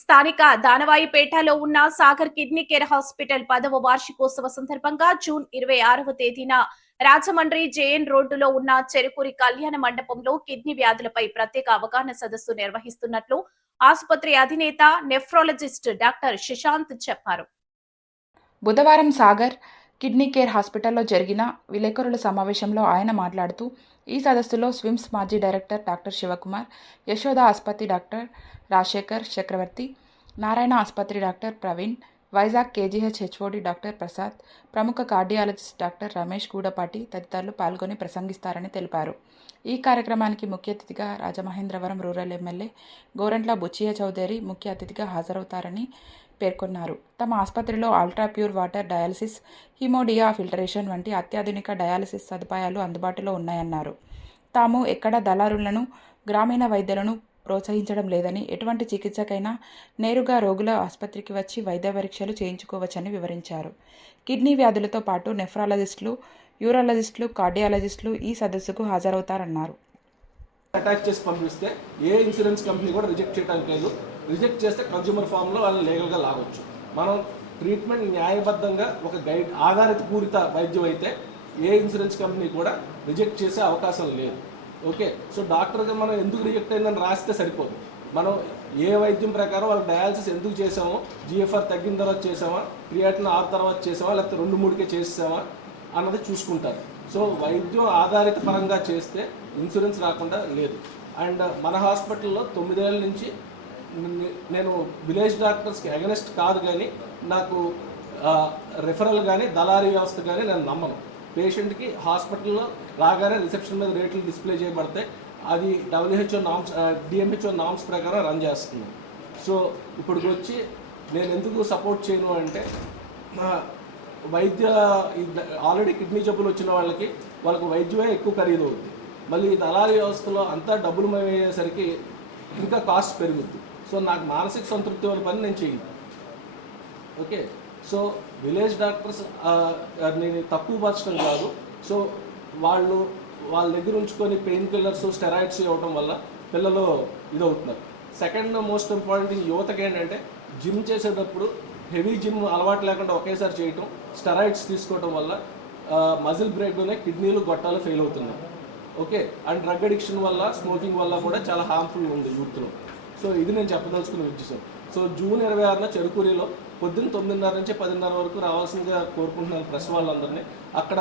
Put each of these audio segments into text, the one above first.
స్థానిక దానవాయిపేటలో ఉన్న Sagar kidney care hospital 10వ వార్షికోత్సవ సందర్భంగా జూన్ 26వ తేదీన రాజమండ్రి జేఎన్ రోడ్డులో ఉన్న చెరుకూరి కళ్యాణ మండపంలో కిడ్నీ వ్యాధులపై ప్రత్యేక అవగాహన సదస్సు నిర్వహిస్తున్నట్లు ఆసుపత్రి అధినేత నెఫ్రాలజిస్ట్ డాక్టర్ శశాంత్ చెప్పారు. బుధవారం సాగర్ కిడ్నీ కేర్ హాస్పిటల్లో జరిగిన విలేకరుల సమావేశంలో ఆయన మాట్లాడుతూ, ఈ సదస్సులో స్విమ్స్ మాజీ డైరెక్టర్ డాక్టర్ శివకుమార్, యశోద ఆసుపత్రి డాక్టర్ రాజశేఖర్ చక్రవర్తి, నారాయణ ఆసుపత్రి doctor Praveen, Vizag KGH HOD doctor Prasad, ప్రముఖ కార్డియాలజిస్ట్ డాక్టర్ రమేష్ గూడపాటి తదితరులు పాల్గొని ప్రసంగిస్తారని తెలిపారు. ఈ కార్యక్రమానికి ముఖ్య అతిథిగా రాజమహేంద్రవరం రూరల్ ఎమ్మెల్యే గోరంట్ల బుచ్చయ్య చౌదరి ముఖ్య అతిథిగా హాజరవుతారని పేర్కొన్నారు. తమ ఆసుపత్రిలో ultra pure water dialysis, hemodiafiltration వంటి అత్యాధునిక డయాలసిస్ సదుపాయాలు అందుబాటులో ఉన్నాయన్నారు. తాము ఎక్కడ దళారులను, గ్రామీణ వైద్యులను ప్రోత్సహించడం లేదని, ఎటువంటి చికిత్సకైనా నేరుగా రోగుల ఆసుపత్రికి వచ్చి వైద్య పరీక్షలు చేయించుకోవచ్చని వివరించారు. కిడ్నీ వ్యాధులతో పాటు నెఫ్రాలజిస్టులు, యూరాలజిస్టులు, కార్డియాలజిస్టులు ఈ సదస్సుకు హాజరవుతారన్నారు. అటాచ్ చేసి పంపిస్తే ఏ ఇన్సూరెన్స్ కంపెనీ కూడా రిజెక్ట్ చేయడానికి లేదు. రిజెక్ట్ చేస్తే కన్జ్యూమర్ ఫామ్లో వాళ్ళని లీగల్గా లాగొచ్చు. మనం ట్రీట్మెంట్ న్యాయబద్ధంగా ఒక గైడ్ ఆధారిత పూరిత వైద్యం అయితే ఏ ఇన్సూరెన్స్ కంపెనీ కూడా రిజెక్ట్ చేసే అవకాశం లేదు. ఓకే, సో డాక్టర్గా మనం ఎందుకు రిజెక్ట్ అయిందని రాస్తే సరిపోదు. మనం ఏ వైద్యం ప్రకారం వాళ్ళకి డయాలసిస్ ఎందుకు చేసామో, జిఎఫ్ఆర్ తగ్గిన తర్వాత చేసామా, క్రియాటిన్ 6 తర్వాత చేసామా, లేకపోతే 2-3కే చేసామా అన్నది చూసుకుంటారు. సో వైద్యం ఆధారిత పరంగా చేస్తే ఇన్సూరెన్స్ రాకుండా లేదు. అండ్ మన హాస్పిటల్లో 9 ఏళ్ళ నుంచి నేను విలేజ్ డాక్టర్స్కి అగెనెస్ట్ కాదు, కానీ నాకు రెఫరల్ కానీ దళారీ వ్యవస్థ కానీ నేను నమ్మను. పేషెంట్కి హాస్పిటల్లో రాగానే రిసెప్షన్ మీద రేట్లు డిస్ప్లే చేయబడతాయి. అది WHO నామ్స్, DMHO నామ్స్ ప్రకారం రన్ చేస్తుంది. సో ఇప్పటికి వచ్చి నేను ఎందుకు సపోర్ట్ చేయను అంటే, వైద్య ఆల్రెడీ కిడ్నీ జబ్బులు వచ్చిన వాళ్ళకి వైద్యమే ఎక్కువ ఖరీదు అవుతుంది. మళ్ళీ దళారీ వ్యవస్థలో అంతా డబ్బులు అయ్యేసరికి ఇంకా కాస్ట్ పెరుగుద్ది. సో నాకు మానసిక సంతృప్తి వల్ల పని నేను చేయను. ఓకే, సో విలేజ్ డాక్టర్స్ నేను తక్కువ పరచడం కాదు. సో వాళ్ళ దగ్గర ఉంచుకొని పెయిన్ కిల్లర్స్, స్టెరాయిడ్స్ ఇవ్వడం వల్ల పిల్లలు ఇదవుతున్నారు. సెకండ్ మోస్ట్ ఇంపార్టెంట్ థింగ్ యువతకి ఏంటంటే, జిమ్ చేసేటప్పుడు హెవీ జిమ్ అలవాటు లేకుండా ఒకేసారి చేయటం, స్టెరాయిడ్స్ తీసుకోవడం వల్ల మజిల్ బ్రేక్లోనే కిడ్నీలు, గొట్టాలు ఫెయిల్ అవుతున్నాయి. ఓకే, అండ్ డ్రగ్ అడిక్షన్ వల్ల, స్మోకింగ్ వల్ల కూడా చాలా హార్మ్ఫుల్ ఉంది యూత్లో. సో ఇది నేను చెప్పదలుచుకున్న విషయం. సో జూన్ 26న చెరుకూరిలో పొద్దున్న 9:30 నుంచి 10:30 వరకు రావాల్సిందిగా కోరుకుంటున్నాను ప్రెస్ వాళ్ళందరినీ. అక్కడ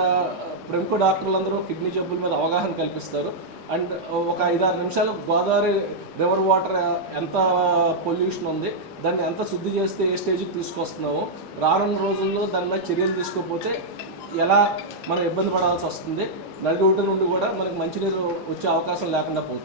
ప్రముఖ డాక్టర్లందరూ కిడ్నీ జబ్బుల మీద అవగాహన కల్పిస్తారు. అండ్ ఒక 5-6 నిమిషాలు గోదావరి రివర్ వాటర్ ఎంత పొల్యూషన్ ఉంది, దాన్ని ఎంత శుద్ధి చేస్తే ఏ స్టేజ్కి తీసుకొస్తున్నామో, రానున్న రోజుల్లో దాని మీద చర్యలు తీసుకోకపోతే ఎలా మనం ఇబ్బంది పడాల్సి వస్తుంది, నడి ఒడ్డు నుండి కూడా మనకి మంచినీరు వచ్చే అవకాశం లేకుండా పోతుంది.